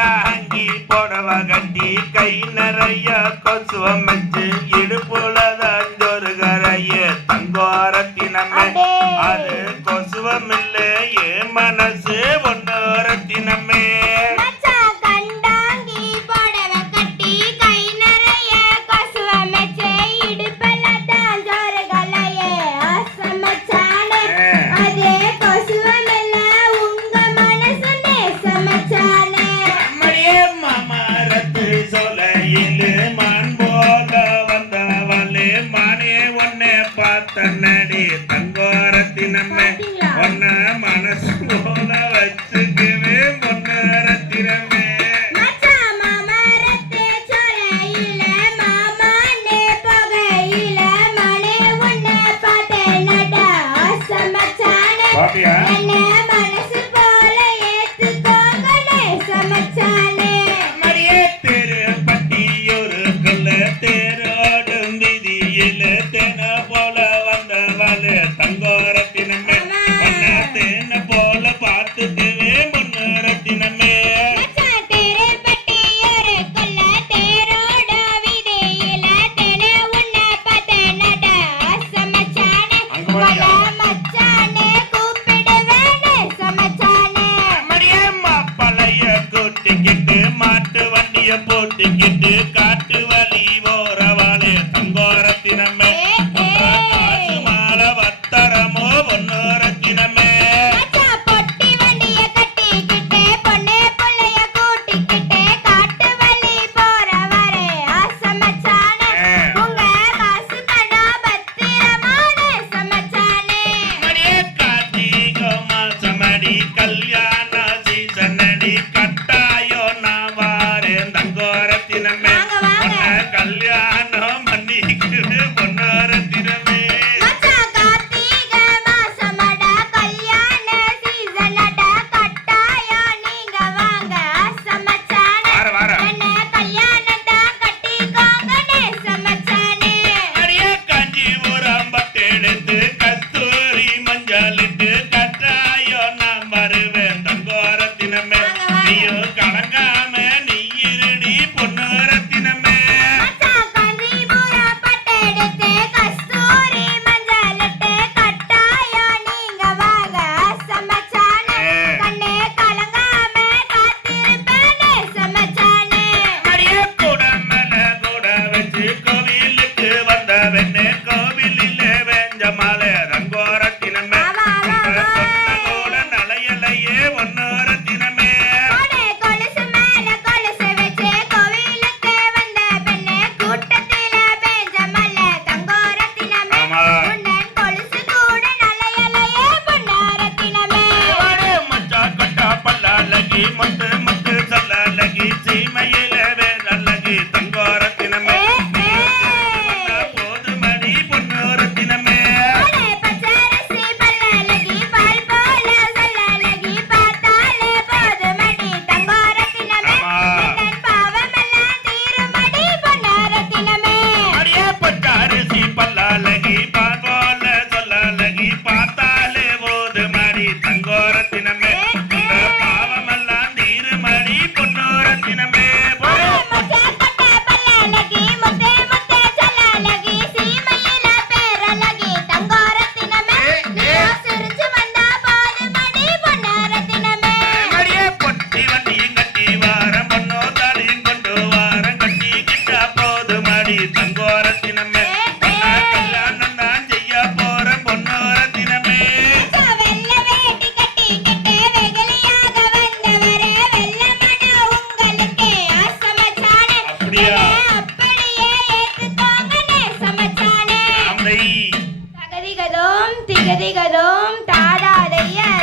கண்டாங்கி போடவ கட்டி கை நிறைய கொசுவம் வச்சு இடுப்புலதான் ஜோறு கரைய தங்கோரத்தினமே அது கொசுவம் இல்லை என் மனசு ஒன்னோரத்தினமே தன்னடி தங்கோரத்தினமே ஒன்ன மனசு போல வச்சுக்கவே பொன்னரத்தினமே பாப்பியா மரியே தெரு பட்டியூரு கொல்ல தேரோடும் விதியில தென போல தங்கோரத்தினமே தேன போல பார்த்துக்கவே பொன்னரத்தினமே பழைய கூட்டிக்கிட்டு மாட்டு வண்டிய போட்டுக்கிட்டு காட்டு வழி போறவாளே தங்கோரத்தினமே கல்யாண சீசனடி கட்டாயோ நான் வாரேன் தங்கோரத்தினமே கல்யாணம் பண்ணிக்கிட்டு பொன்னரத்தினமே காஞ்சிபுரம் பட்டெடுத்து கஸ்தூரி மஞ்சளிட்டு கட்டாயோ வருவேன் தங்கோரத்தினமே நீயோ கலங்காம நீ இருடி பொன்னரத்தினமே வச்சு கோவிலுக்கு வந்த வெண்ணே கோவிலில் வேஞ்ச மாலை தங்கோரத்தினமே மொத்த